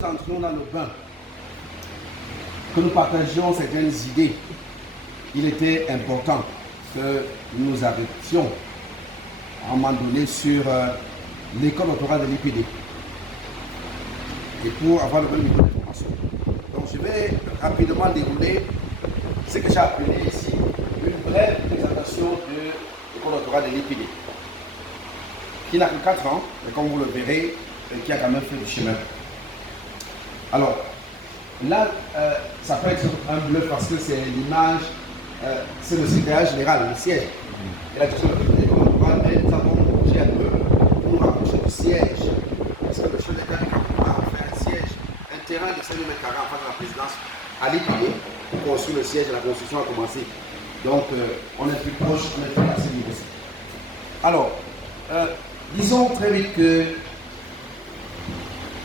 Nous entrions dans le bain, que nous partagions certaines idées, il était important que nous arrêtions à un moment donné sur l'école doctorale de l'IPD et pour avoir le même niveau de formation. Donc je vais rapidement dérouler ce que j'ai appelé ici une brève présentation de l'école doctorale de l'IPD, qui n'a que 4 ans, mais comme vous le verrez, qui a quand même fait du chemin. Alors, là, ça peut être un bluff parce que c'est l'image, c'est le secrétaire général, le siège. Et la question de l'école doctorale, mais nous avons un projet à deux pour nous rapprocher du siège. Parce que le chef d'État du Cameroun a fait un siège, un terrain de 5 000 m² en face de la présidence à l'IPD pour construire le siège et la construction a commencé. Donc, on est plus proche, on est plus assez niveau. Alors, disons très vite que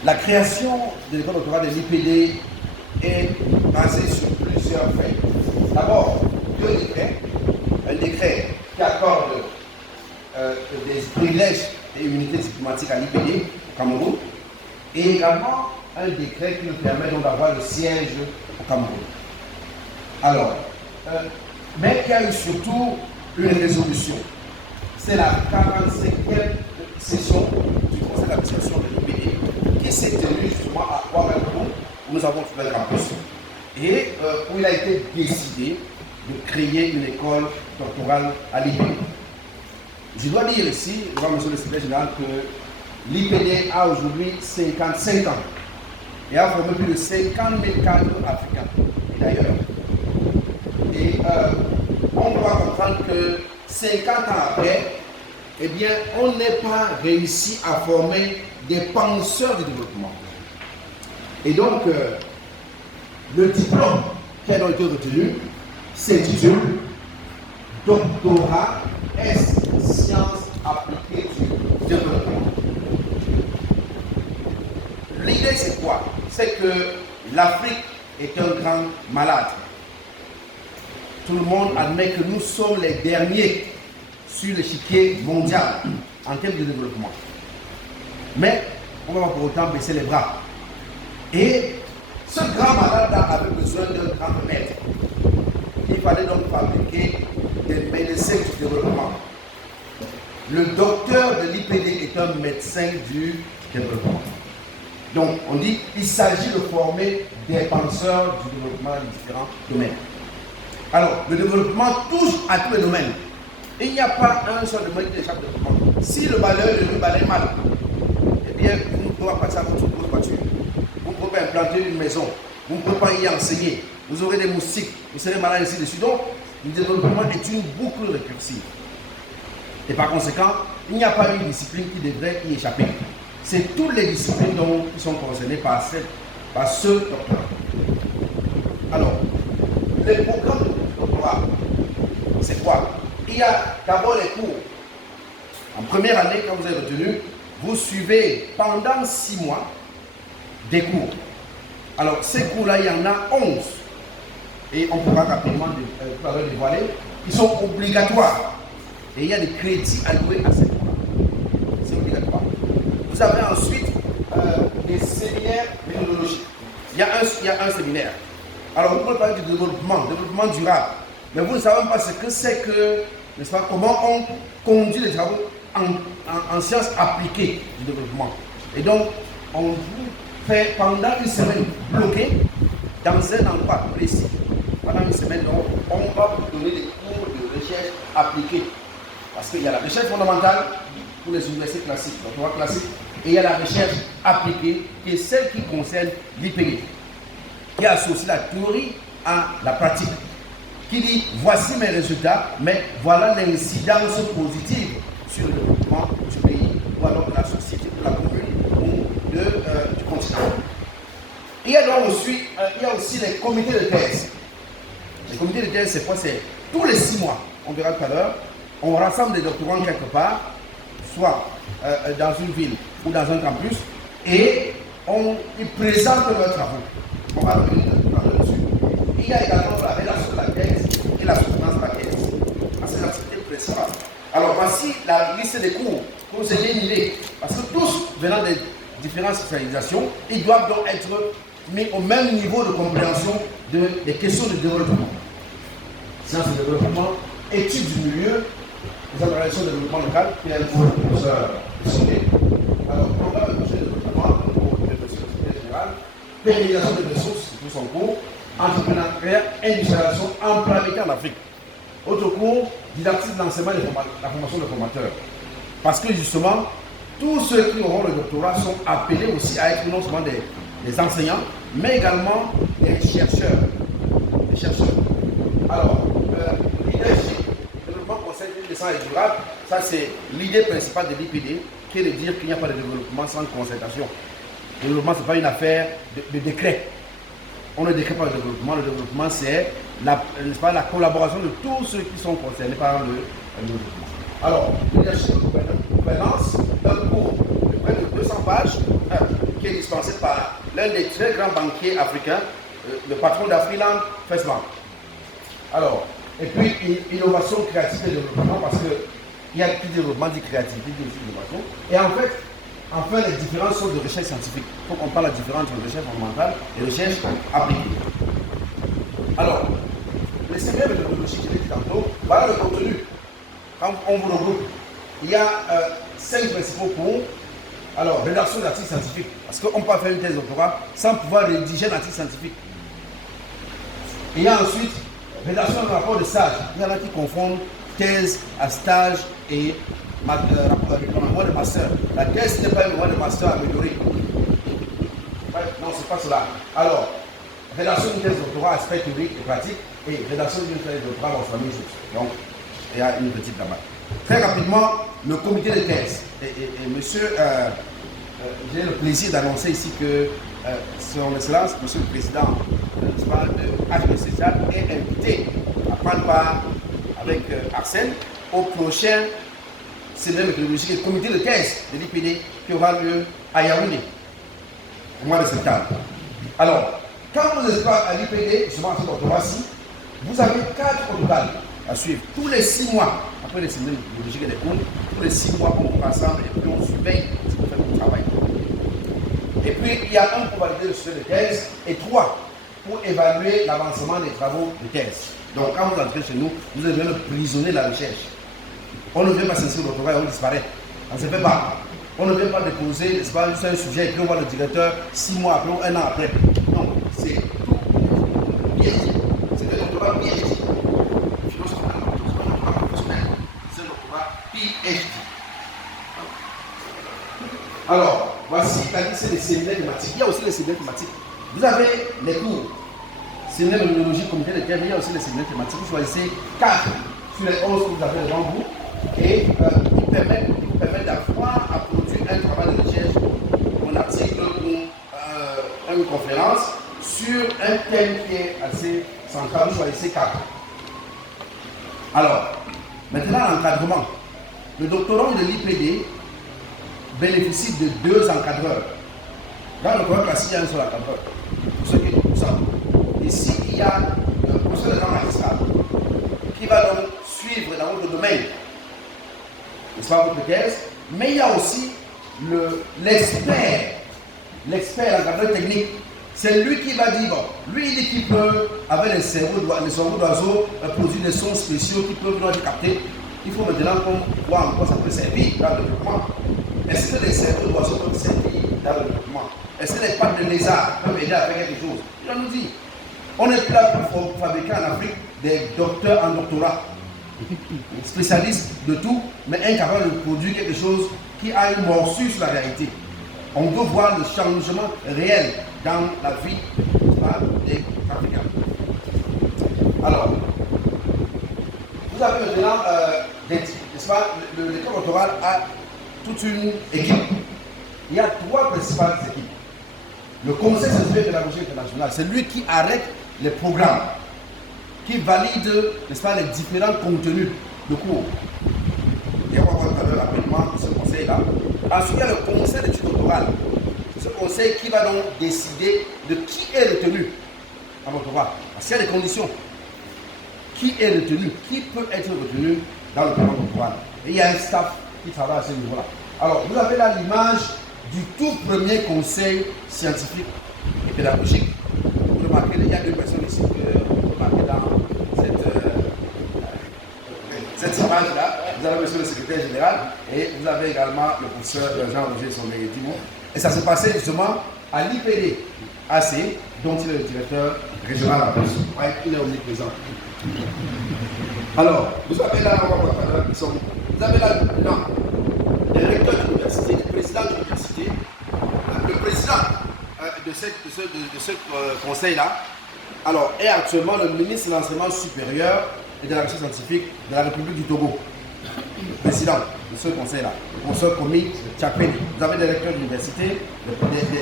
la création de l'école doctorale de l'IPD est basée sur plusieurs faits. D'abord, deux décrets. Un décret qui accorde des privilèges et immunités diplomatiques à l'IPD au Cameroun, et également un décret qui nous permet donc d'avoir le siège au Cameroun. Alors, mais il y a eu surtout une résolution. C'est la 45e session du conseil d'administration de l'IPD qui s'est tenue justement à Ouagadougou, où nous avons fait le campus, et où il a été décidé de créer une école doctorale à l'IPD. Je dois dire ici, devant monsieur le secrétaire général, que l'IPD a aujourd'hui 55 ans et a formé plus de 50 000 cadres africains et d'ailleurs. Et on doit comprendre que 50 ans après, eh bien, on n'est pas réussi à former des penseurs du développement. Et donc, le diplôme qui a donc été retenu s'intitule Doctorat S Sciences appliquées du développement. L'idée, c'est quoi? C'est que l'Afrique est un grand malade. Tout le monde admet que nous sommes les derniers sur l'échiquier mondial en termes de développement. Mais on ne va pas pour autant baisser les bras. Et ce grand malade avait besoin d'un grand maître. Il fallait donc fabriquer des médecins du développement. Le docteur de l'IPD est un médecin du développement. Donc on dit qu'il s'agit de former des penseurs du développement dans différents domaines. Alors, le développement touche à tous les domaines. Il n'y a pas un seul domaine qui échappe au développement. Si le balayeur de rue balaye mal, eh bien, vous ne pouvez pas passer à votre grosse voiture. Vous ne pouvez pas implanter une maison. Vous ne pouvez pas y enseigner. Vous aurez des moustiques. Vous serez malade ainsi de suite. Donc, le développement est une boucle récursive. Et par conséquent, il n'y a pas une discipline qui devrait y échapper. C'est toutes les disciplines qui sont concernées par ce doctorat. Alors, les programmes de doctorat, c'est quoi? Il y a d'abord les cours. En première année, quand vous êtes retenu, vous suivez pendant 6 mois des cours. Alors, ces cours-là, il y en a 11. Et on pourra rapidement dévoiler. Ils sont obligatoires. Et il y a des crédits alloués à ces cours-là. C'est obligatoire. Vous avez ensuite des séminaires méthodologiques. Il y a un séminaire. Alors, vous pouvez parler du développement durable. Mais vous ne savez pas ce que c'est que, n'est-ce pas, comment on conduit les travaux en sciences appliquées du développement. Et donc, on vous fait pendant une semaine bloqué dans un endroit précis. Pendant une semaine, donc, on va vous donner des cours de recherche appliquée. Parce qu'il y a la recherche fondamentale pour les universités classiques, doctorat classique, et il y a la recherche appliquée, qui est celle qui concerne l'IPD, qui associe la théorie à la pratique, qui dit voici mes résultats, mais voilà l'incidence positive sur le développement du pays, ou alors de la société, de la commune ou du continent. Il y a donc aussi les comités de thèse. Les comités de thèse, c'est quoi? C'est tous les 6 mois, on verra tout à l'heure, on rassemble des doctorants quelque part, soit dans une ville ou dans un campus, et ils présentent leurs travaux. On va revenir là-dessus. Il y a également la relation de la thèse et la soutenance de la thèse. C'est l'activité principale. Alors voici la liste des cours pour vous ayez une idée. Parce que tous venant des différentes spécialisations, ils doivent donc être mis au même niveau de compréhension des questions de développement. Sciences de développement, études du milieu, les organisations de développement local, qui est un professeur sonné. Alors, programme de développement, pour les ressources générales, pérennisation des ressources, c'est tout son cours, entrepreneuriat, industrialisation, employabilité en Afrique. Autre cours, didactique d'enseignement et la formation des formateurs. Parce que justement, tous ceux qui auront le doctorat sont appelés aussi à être non seulement des enseignants, mais également des chercheurs. Alors, leadership, développement conseil décent et durable, ça c'est l'idée principale de l'IPD, qui est de dire qu'il n'y a pas de développement sans concertation. Le développement, ce n'est pas une affaire de décret. On ne décrète pas le développement. Le développement, c'est la collaboration de tous ceux qui sont concernés par le développement. Alors, leadership gouvernance, un cours de près de 200 pages, qui est dispensé par l'un des très grands banquiers africains, le patron d'Afriland, First Bank. Alors, et puis innovation, créativité et développement, parce qu'il y a qui dit développement, dit créativité, dit aussi innovation. Et en fait, enfin, les différentes sortes de recherche scientifique. Il faut qu'on parle de la différence entre recherche fondamentale et recherche appliquée. Alors, les séminaires de méthodologie, je l'ai dit tantôt, voilà le contenu. Quand on vous regroupe, il y a 5 principaux cours. Alors, rédaction d'articles scientifiques, parce qu'on ne peut pas faire une thèse doctorat sans pouvoir rédiger un article scientifique. Il y a ensuite rédaction d'un rapport de stage. Il y en a qui confondent thèse à stage et mémoire de master. La thèse n'est pas une mémoire de master améliorée. Non, ce n'est pas cela. Alors, rédaction d'une thèse doctorat, aspect théorique et pratique, et rédaction d'une thèse doctorat, on se la même chose. Donc, il y a une petite là-bas. Très rapidement, le comité de thèse. Et monsieur, j'ai le plaisir d'annoncer ici que son Excellence, monsieur le Président de HBCChat, est invité à prendre part avec Arsène au prochain séminaire méthodologique et comité de thèse de l'IPD qui aura lieu à Yaoundé au mois de septembre. Alors, quand vous êtes à l'IPD, justement à ce doctorat-ci, vous avez 4 protocoles à suivre. Tous les 6 mois, après les séminaires méthodologiques et des cours, tous les 6 mois, on court ensemble et puis on surveille ce qu'on fait pour le travail. Et puis, il y a un pour valider le sujet de thèse et 3 pour évaluer l'avancement des travaux de thèse. Donc, quand vous entrez chez nous, vous devez le prisonnier de la recherche. On ne vient pas s'inscrire au doctorat et on disparaît. On ne se fait pas. On ne vient pas déposer, n'est-ce pas, juste un sujet et puis on voit le directeur 6 mois après ou 1 an après. Non, c'est tout PhD. C'est le doctorat PhD. C'est le doctorat PhD. Alors, voici la liste des séminaires thématiques. Il y a aussi les séminaires thématiques. Vous avez les cours. Séminaire de biologie, comité de thème, il y a aussi les séminaires thématiques. Vous choisissez 4 sur les 11 que vous avez devant vous et qui permettent d'avoir à produire un travail de recherche, un article ou une conférence sur un thème qui est assez central. Vous choisissez 4. Alors, maintenant l'encadrement. Le doctorant de l'IPD bénéficie de 2 encadreurs. Dans le programme classique, il y a un seul encadreur. Pour ceux qui nous savent. Ici, il y a un professeur de grand magistral qui va donc suivre dans votre domaine, n'est-ce pas, votre thèse, mais il y a aussi l'expert, l'encadreur technique. C'est lui qui va dire, bon, lui il dit qu'il peut, avec les cerveaux d'oiseaux, produire des sons spéciaux qui peuvent nous être captés. Il faut maintenant qu'on voit en quoi ça peut servir dans le développement. Est-ce que les cerveaux d'oiseaux peuvent servir dans le développement? Est-ce que les pattes de lézard peuvent aider à faire quelque chose? Il va nous dire. On est là pour fabriquer en Afrique des docteurs en doctorat, spécialistes de tout, mais incapables de produire quelque chose qui a une morsure sur la réalité. On doit voir le changement réel dans la vie des Africains. Alors, vous avez maintenant n'est-ce pas, l'école doctorale a toute une équipe. Il y a 3 principales équipes. Le Conseil scientifique de la pédagogie internationale, c'est lui qui arrête les programmes, qui valide, n'est-ce pas, les différents contenus de cours. Et on va voir tout à l'heure rapidement ce conseil-là. Ensuite, il y a le conseil d'études doctorales. Ce conseil qui va donc décider de qui est retenu en doctorat. Parce qu'il y a des conditions. Qui est retenu, qui peut être retenu dans le programme doctoral. Et il y a un staff qui travaille à ce niveau-là. Alors, vous avez là l'image du tout premier conseil scientifique et pédagogique. Vous remarquez, il y a deux personnes ici que vous remarquez dans cette image-là. Vous avez monsieur le secrétaire général et vous avez également le professeur Jean-Roger Sommeil-Dimon. Et ça s'est passé justement à l'IPD AC, dont il est le directeur régional à Bruxelles. Ouais, il est omniprésent. Alors, vous avez là, vous avez là les recteurs d'université, le président de l'université, le président de ce conseil-là, alors, est actuellement le ministre de l'enseignement supérieur et de la recherche scientifique de la République du Togo. Le président de ce conseil-là, le professeur Komi Tchapeni. Vous avez des recteurs d'université,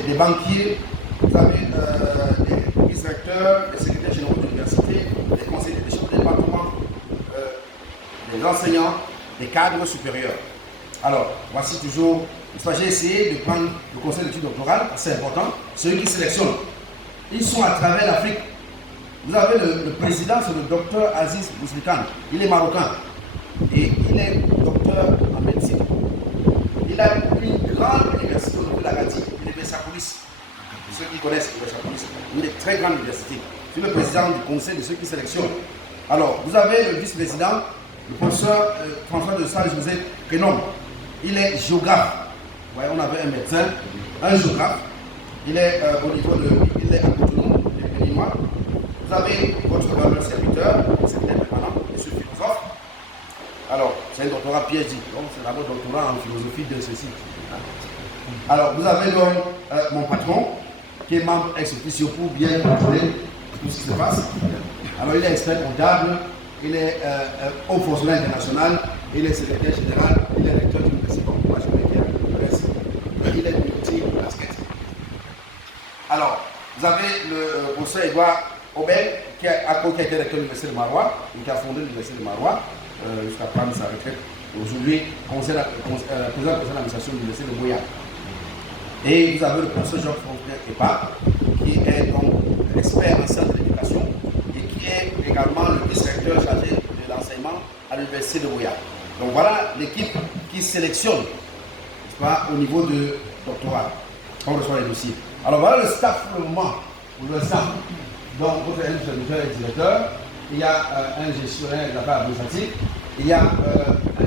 des banquiers, vous avez des vice-recteurs, des secrétaires généraux de l'université, des conseillers des chefs de département, des enseignants, des cadres supérieurs. Alors, voici toujours, j'ai essayé de prendre le conseil d'études doctorales, c'est important, ceux qui sélectionnent. Ils sont à travers l'Afrique. Vous avez le président, c'est le docteur Aziz Bouslikan. Il est marocain et il est docteur en médecine. Il a une grande université au niveau de l'Agadi, l'Université. Ceux qui connaissent l'Université, une très grande université. C'est le président du conseil de ceux qui sélectionnent. Alors, vous avez le vice-président, le professeur François de Salle-José Kenom. Il est géographe. Vous voyez, on avait un médecin, un géographe. Il est au niveau de. Il est à Cotonou, il est béninois. Vous avez votre serviteur, secrétaire permanent, M. Philosophe. Alors, c'est un doctorat PhD, donc c'est d'abord doctorat en philosophie de ceci. Alors, vous avez donc mon patron, qui est membre ex officio pour bien contrôler tout ce qui se passe. Alors, il est expert comptable, il est haut fonctionnaire international, il est secrétaire général, il est recteur d'université. Moi, je vais dire, il est multi-basket. Alors, vous avez le professeur Edouard Aubert, qui a été recteur de l'université de Marois, et qui a fondé l'université de Marois, jusqu'à prendre sa retraite. Aujourd'hui, président de l'administration de l'université de Boya. Et vous avez le professeur Jean-François Epa, qui est donc expert en sciences de l'éducation et qui est également le vice-recteur chargé de l'enseignement à l'université de Boya. Donc voilà l'équipe qui sélectionne au niveau de doctorat, quand on reçoit les dossiers. Alors voilà le staff pour le moment, pour le staff. Donc, vous avez un serviteur et directeur, il y a un gestionnaire de l'affaire administrative, il y a un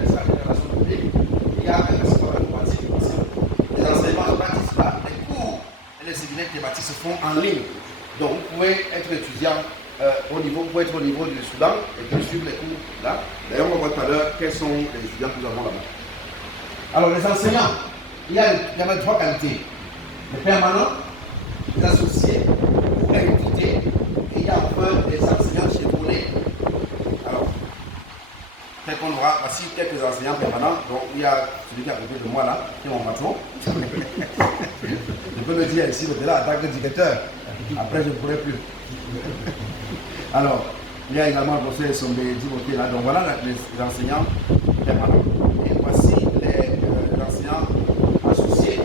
staff de relations publiques, il y a un assistant informatique. Les enseignements baptistes là, les cours et les séminaires thématiques se font en ligne. Donc, vous pouvez être étudiant au niveau, vous pouvez être au niveau du Soudan et puis suivre les cours là. D'ailleurs, on va voir tout à l'heure quels sont les étudiants que nous avons là-bas. Alors, les enseignants, il y a trois qualités. Les permanents, les associés, les réputés, et il y a enfin les enseignants chevronés. Alors, peut-être qu'on aura aussi quelques enseignants permanents. Donc, il y a celui qui est à côté de moi là, qui est mon patron. Je peux le dire ici, au-delà, en tant que directeur. Après, je ne pourrai plus. Alors, il y a également le professeur Sombeidi qui est là. Donc, voilà les enseignants permanents. Et voici les enseignants associés.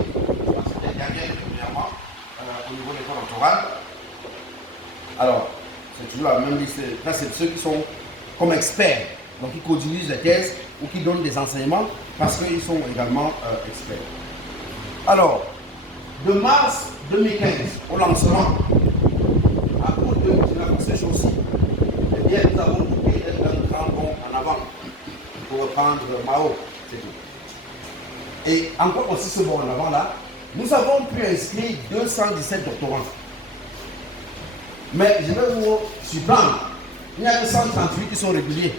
Les derniers, premièrement, au niveau de l'école doctorale. Alors, c'est toujours la même liste. Là, c'est ceux qui sont comme experts, donc qui co-dirigent les thèses ou qui donnent des enseignements parce qu'ils sont également experts. Alors, de mars 2015 au lancement, à août 2019, ces jours-ci, eh bien, nous avons coupé un grand bond en avant pour reprendre Mao. C'est tout. Et encore aussi ce bond en avant là, nous avons pu inscrire 217 doctorants. Mais je vais vous surprendre, il y a que 138 qui sont réguliers.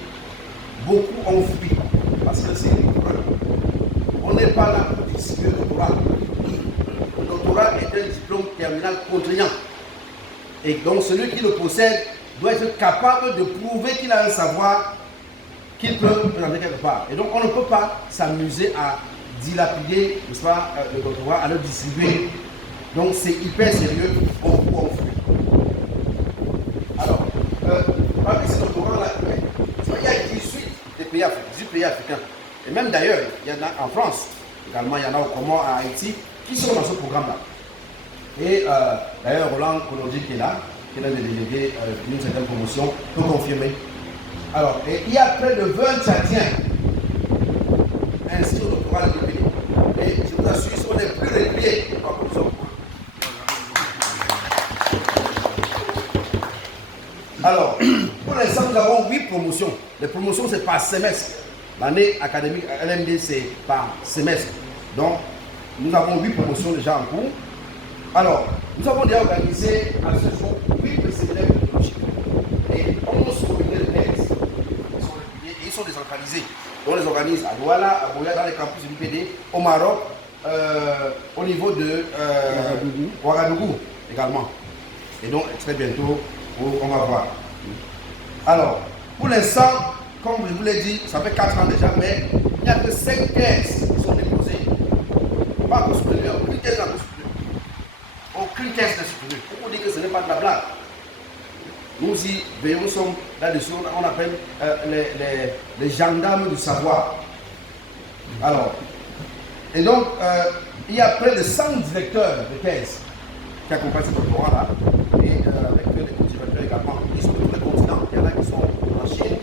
Beaucoup ont fui parce que c'est le doctorat. On n'est pas là pour distribuer le doctorat. Le doctorat est un diplôme terminal contraignant. Et donc celui qui le possède doit être capable de prouver qu'il a un savoir qu'il peut présenter quelque part. Et donc on ne peut pas s'amuser à dilapider, n'est-ce pas, le doctorat, à le distribuer. Donc c'est hyper sérieux, beaucoup ont fui. Alors, parmi ces doctorants-là, il y a 18 pays africains. Et même d'ailleurs, il y en a en France, également, il y en a au Comores, à Haïti, qui sont dans ce programme-là. Et d'ailleurs, Roland Colodi qui est là, qui est l'un des délégués d'une certaine promotion, peut confirmer. Alors, et il y a près de 20 Tchadiens inscrits au doctorat de l'IPD. Et je vous assure, si on est plus régulier, nous sommes. Alors, pour l'instant, nous avons 8 promotions. Les promotions, c'est par semestre. L'année académique à LMD, c'est par semestre. Donc, nous avons 8 promotions déjà en cours. Alors, nous avons déjà organisé à ce jour 8 séminaires pédagogiques et 11 comités de thèse. Ils sont décentralisés. On les organise à Douala, à Boya, dans les campus du l'UPD, au Maroc, au niveau de Ouagadougou également. Et donc, très bientôt, on va voir. Alors, pour l'instant, comme je vous l'ai dit, ça fait 4 ans déjà, mais il n'y a que 5 thèses qui sont déposées. Pas encore soutenues, aucune thèse n'a soutenue. Aucune thèse n'est soutenue. Pour dire que ce n'est pas de la blague. Nous y veillons, nous sommes là-dessus, on appelle les gendarmes du savoir. Alors, et donc, il y a près de 100 directeurs de thèse qui accompagnent ce doctorat-là, et avec les co-directeurs également. Ils sont de tous les continents. Il y en a qui sont en Chine,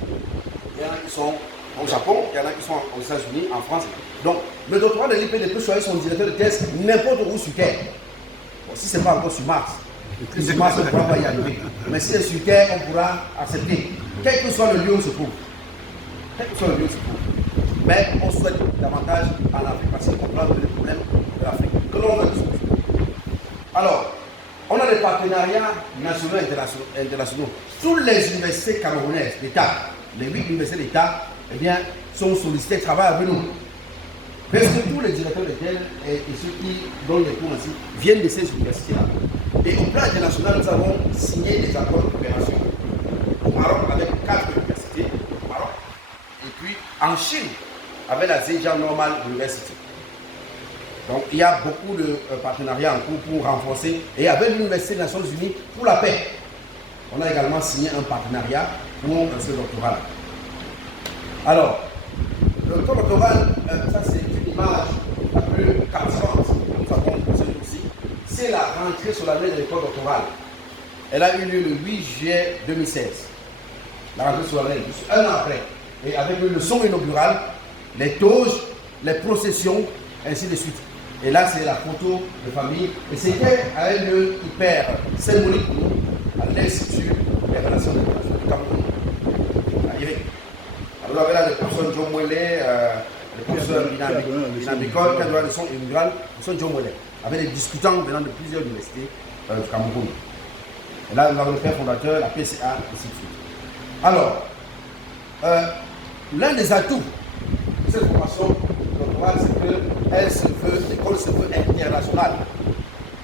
il y en a qui sont au Japon, il y en a qui sont aux États-Unis, en France. Donc, le doctorat de l'IPD peut choisir son directeur de thèse n'importe où sur Terre. Bon, si ce n'est pas encore sur Mars, sur Mars, on ne pourra pas y arriver. Mais si c'est sur Terre, on pourra accepter, quel que soit le lieu où on se trouve. Quel que soit le lieu où on se trouve. Mais on souhaite davantage en Afrique parce qu'on comprend les problèmes de l'Afrique. Que l'on veut résoudre. Alors, on a des partenariats nationaux et internationaux. Toutes les universités camerounaises d'État, les 8 universités d'État, eh bien, sont sollicités, travaillent avec nous. Parce que tous les directeurs d'école et ceux qui donnent les cours ainsi viennent de ces universités-là. Et au plan international, nous avons signé des accords de coopération au Maroc avec 4 universités au Maroc. Et puis en Chine avec la Zhejiang Normal University. Donc il y a beaucoup de partenariats en cours pour renforcer. Et avec l'Université des Nations Unies pour la paix, on a également signé un partenariat pour ce doctorat. Alors, le doctoral, ça c'est une image la plus captivante que nous avons posée aussi. C'est la rentrée solennelle de l'école doctorale. Elle a eu lieu le 8 juillet 2016. La rentrée solennelle, un an après. Et avec le leçon inaugurale, les toges, les processions, ainsi de suite. Et là, c'est la photo de famille. Et c'était un lieu hyper symbolique pour nous, à l'Institut des relations internationales du Cameroun, à Iré. Alors, vous avez là le professeur John Mwele, le professeur Binabikol, qui a donné la leçon inaugurale, le professeur John Mwele, avec des discutants venant de plusieurs universités du Cameroun. Et là, nous avons le père fondateur, la PCA, et ainsi de suite. Alors, l'un des atouts de cette formation doctorale, c'est que l'école se veut internationale.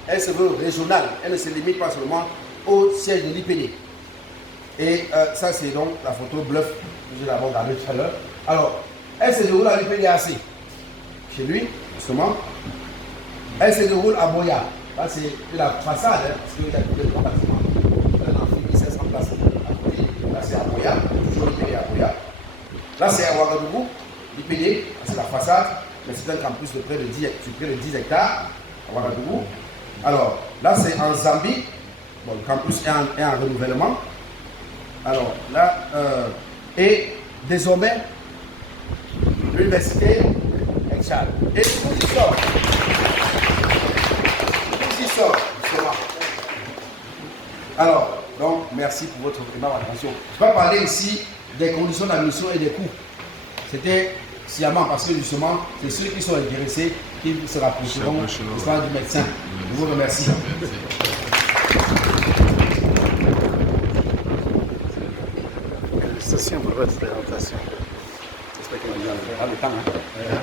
Elle se veut régionale. Elle ne se limite pas seulement au siège de l'IPD. Et ça, c'est donc la photo bluff que j'ai d'abord regardée tout à l'heure. Alors, elle se déroule à l'IPDAC, chez lui, justement. Elle se déroule à Boya. Là, c'est la façade, hein, parce qu'il y a deux bâtiments. Un amphi 1500 places à côté. Là, c'est à Boya, toujours l'IPD à Boya. Là, c'est à Ouagadougou, l'IPD, c'est la façade, mais c'est un campus de près de 10 hectares à Ouagadougou. Alors, là, c'est en Zambie. Bon, le campus est en renouvellement. Alors, là, et désormais, l'université est Tchad. Et nous y sommes. Nous y sommes, justement. Alors, donc, merci pour votre aimable attention. Je ne vais pas parler ici des conditions d'admission et des coûts. C'était sciemment parce que justement, c'est ceux qui sont intéressés qui se rapprocheront de l'histoire du médecin. Je vous remercie. Félicitations pour votre présentation. J'espère que vous allez avoir le temps. Hein?